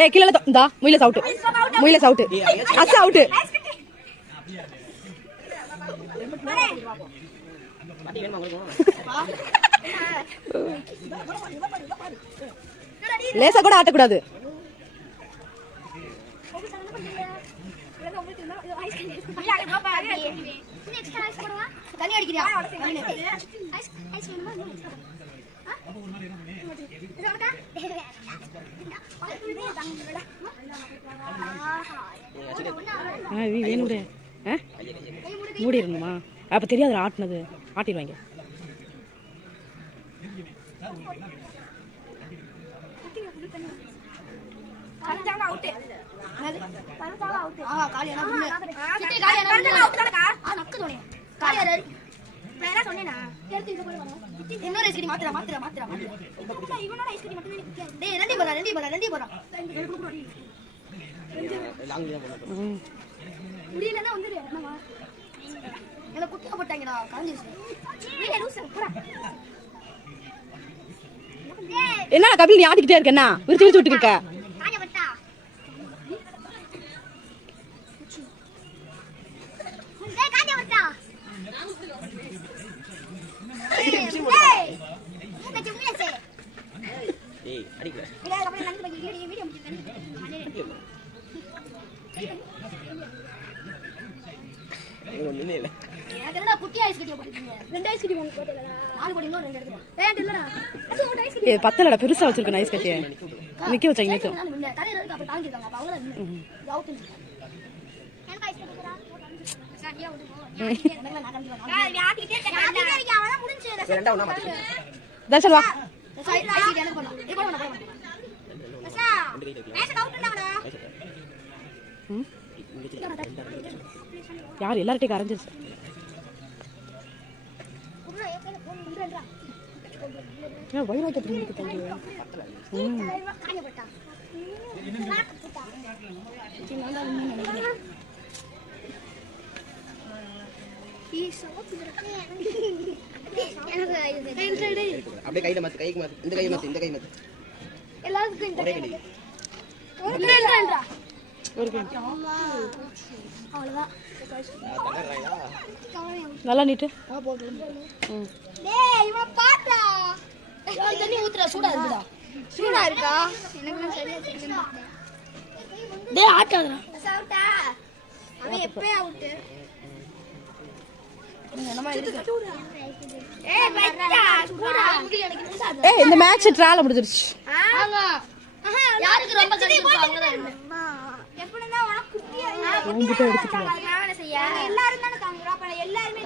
ஏய் கீழ இந்தா முயில சவுட் அஸ் அவுட் லேசா கூட ஆட்டக்கூடாது. மூடி இருந்துமா அப்ப தெரியாது ஆட்டினது ஆட்டிடுவாங்க. என்ன கபில் நீ ஆட்டிக்கிட்டே இருக்க? என்ன விரிச்சு விரிச்சு விட்டு இருக்க? பத்தலடா பெருசா வச்சிருக்கேன் ஐஸ் கட்டிய நிக்க வச்சாங்க நிக்கும். தர்ஷன் வா. யார் எல்லார்ட்டையும் கரைஞ்சிருச்சு. வைராக்கிய பிரிவுக்கு தம்பி அப்படியே கையில மாத்து, கைக்கு மாத்து, இந்த கை மாத்து, இந்த கை மாத்து. எல்லாருக்கும் ஒரே கை. நல்லா நீட்டு. சூடா இருக்கா? இந்த மேட்ச் ட்ரால முடிஞ்சிருச்சு. யாருக்கு ரொம்ப எல்லாருமே